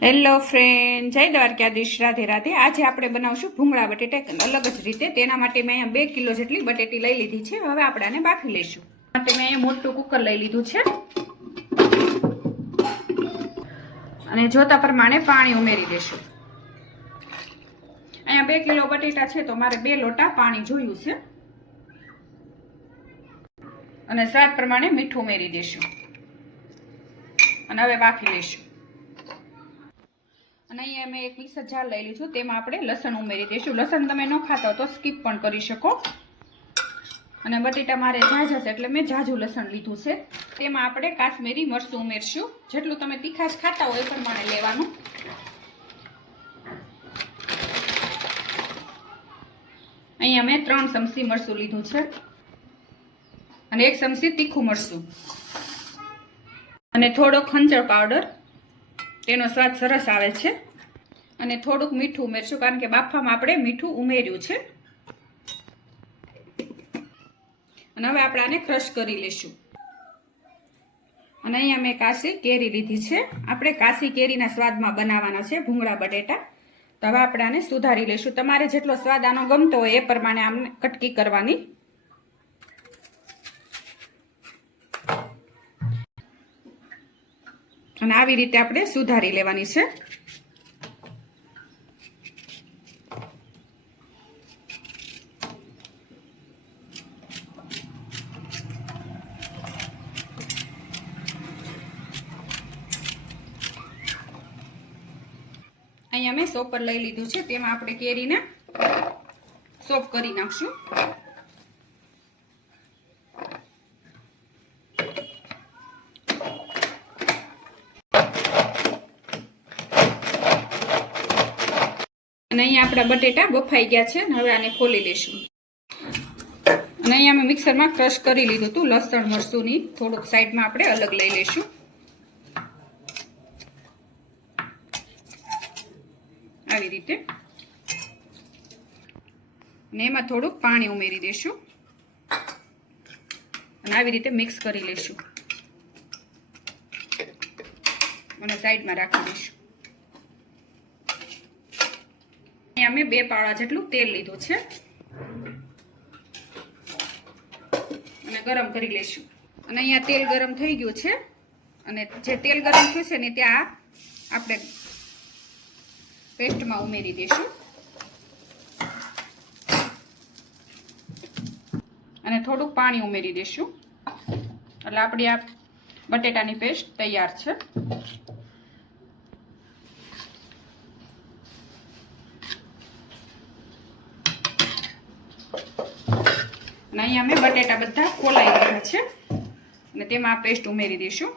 Hello friend, જય દ્વારકાધીશ, રાધે રાધે। આજે આપણે બનાવશું ભૂંગળા બટેટા અલગ જ રીતે। તેના માટે મેં અહીંયા 2 કિલો જેટલી બટેટી લઈ લીધી છે। હવે આપણે આને બાફી લઈશું। માટે મેં અહીંયા મોટું કુકર લઈ લીધું છે અને જોતા પ્રમાણે પાણી ઉમેરી દેશું। અહીંયા 2 કિલો બટેટા છે તો મારે 2 લોટા પાણી જોયું છે અને સ્વાદ પ્રમાણે મીઠું ઉમેરી દેશું અને હવે બાફી લઈશું। અને અહીંયા મેં એક મિક્સર જાર લઈ લીધું, તેમાં આપણે લસણ ઉમેરી દઈશું। લસણ તમે ન ખાતા હો તો સ્કીપ પણ કરી શકો। અને બટેટા મારે ઝાઝા છે એટલે મેં ઝાઝું લસણ લીધું છે। તેમાં આપણે કાશ્મીરી મરચું ઉમેરશું। જેટલું તમે તીખાશ ખાતા હોય એ પ્રમાણે લેવાનું। અહીંયા મેં 3 ચમચી મરચું લીધું છે અને 1 ચમચી તીખું મરચું અને થોડો ખંચળ પાવડર, તેનો સ્વાદ સરસ આવે છે। અને થોડુંક મીઠું ઉમેરશું કારણ કે બાફામાં આપણે મીઠું ઉમેર્યું છે। અને હવે આપણે આને ક્રશ કરી લઈશું। અને અહીંયા મેં કાશી કેરી લીધી છે। આપણે કાશી કેરીના સ્વાદમાં બનાવવાના છે ભૂંગળા બટેટા। તો હવે આપણે આને સુધારી લઈશું। તમારે જેટલો સ્વાદ આનો ગમતો હોય એ પ્રમાણે આમને કટકી કરવાની। અને આવી રીતે આપણે સુધારી લેવાની છે। અહીંયા મેં સોપર લઈ લીધું છે, તેમાં આપણે કેરીને સોપ કરી નાખશું। અને અહીંયા આપણા બટેટા બફાઈ ગયા છે। હવે આને ખોલી લઈશું। અને અહીંયા મેં મિક્સરમાં ક્રશ કરી લીધું હતું લસણ મરચુંની, થોડુંક સાઈડમાં આપણે અલગ લઈ લઈશું। આવી રીતે અને એમાં થોડુંક પાણી ઉમેરી દઈશું અને આવી રીતે મિક્સ કરી લઈશું અને સાઈડમાં રાખી દઈશું। અહીંયા મેં 2 પાવડા જેટલું તેલ લીધું છે અને ગરમ કરી લઈશું। અને અહીંયા તેલ ગરમ થઈ ગયું છે અને જે તેલ ગરમ થયું છે ને ત્યાં આપણે પેસ્ટમાં ઉમેરી દઈશું અને થોડુંક પાણી ઉમેરી દઈશું એટલે આપણી આ બટેટાની પેસ્ટ તૈયાર છે। અને અહીંયા અમે બટેટા બધા ખોલાઈ રહ્યા છે અને તેમાં આ પેસ્ટ ઉમેરી દઈશું।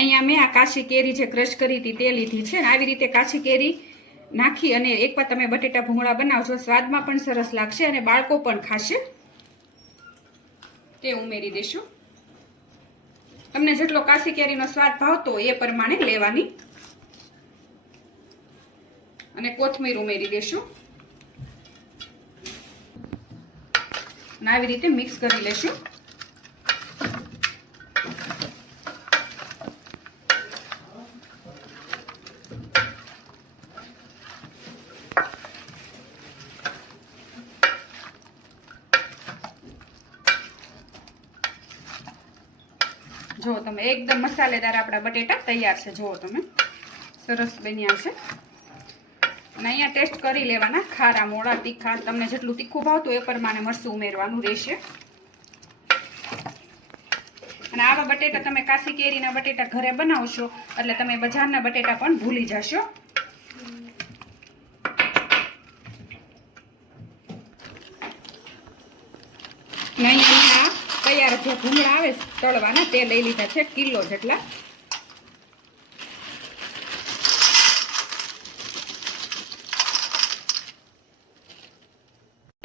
અહીંયા મેં આ કાચી કેરી જે ક્રશ કરી હતી તે લીધી છે। આવી રીતે કાચી કેરી નાખી અને એકવાર તમે બટેટા ભૂંગળા બનાવજો, સ્વાદમાં પણ સરસ લાગશે અને બાળકો પણ ખાશે। તે ઉમેરી દઈશું। તમને જેટલો કાચી કેરીનો સ્વાદ ભાવતો હોય એ પ્રમાણે લેવાની। અને કોથમીર ઉમેરી દઈશું અને આવી રીતે મિક્સ કરી લઈશું। જો તમે એકદમ મસાલેદાર આપણા બટેટા તૈયાર છે। જુઓ તમે સરસ બન્યા છે। અને અહીંયા ટેસ્ટ કરી લેવાના, ખારા મોળા તીખા, તમને જેટલું તીખું ભાવતું એ પ્રમાણે મરચું ઉમેરવાનું રહેશે। અને આવા બટેટા તમે કાચી કેરીના બટેટા ઘરે બનાવશો એટલે તમે બજારના બટેટા પણ ભૂલી જશો। અને અહીંયા તૈયાર જે ભૂંગળા આવે તળવાના તે લઈ લીધા છે કિલો જેટલા।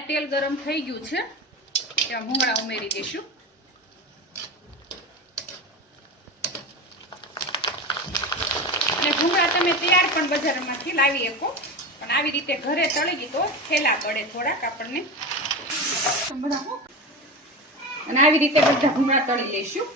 તેલ ગરમ થઈ ગયું છે, ત્યાં ભૂંગળા ઉમેરી દઈશું। અને ભૂંગળા તમે તૈયાર પણ બજારમાંથી લાવી શકો। પણ આવી રીતે ઘરે તળી ગઈ તો થેલા પડે થોડાક આપણને. અને આવી રીતે બધા ભૂંગળા તળી લઈશું.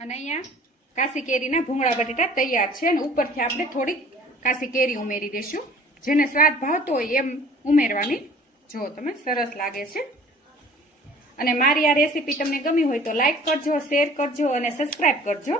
અને અહીંયા કાશી કેરીના ભૂંગળા બટેટા તૈયાર છે. અને ઉપરથી આપણે થોડીક કાશી કેરી ઉમેરી દઈશું. જેને સ્વાદ ભાવતો હોય એમ ઉમેરવાની. જો તમે સરસ લાગે છે. અને મારી આ રેસીપી તમને ગમી હોય તો લાઈક કરજો, શેર કરજો અને સબસ્ક્રાઈબ કરજો.